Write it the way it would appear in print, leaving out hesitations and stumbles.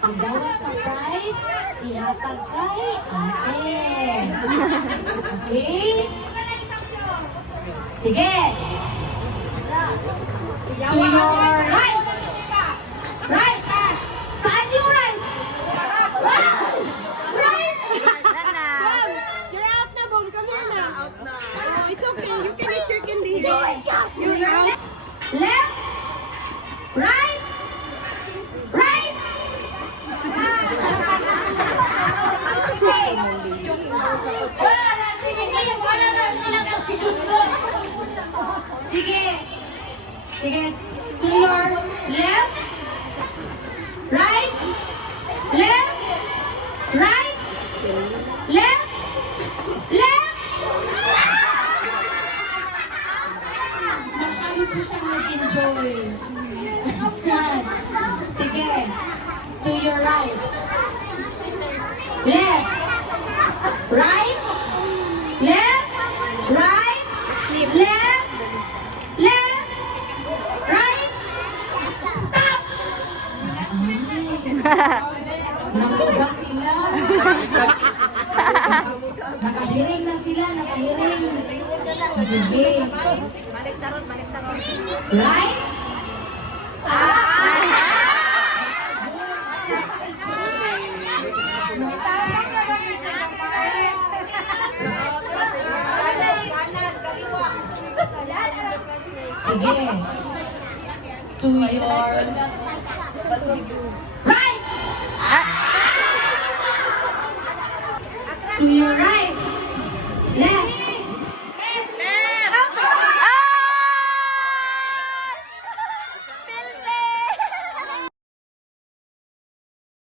Pagdawat sa prize, ihatag kay ate. Okay? Sige. To your right. Right. Saan yung right? Right. Right. You're out na, Bong. Come here na. Out na. It's okay. You can eat your candy. You're out. Left. Right. Right. Sige. Sige. To your left. Right. Left. Right. Left. Left. Masyado po siyang nag-enjoy. Sige. To your right. Left. Right. Left. Right. Left. Left. Right. Stop! Nakuga sila. Nakahiring na sila. Nakahiring. Sige. Right. Sige. To your right. To your right.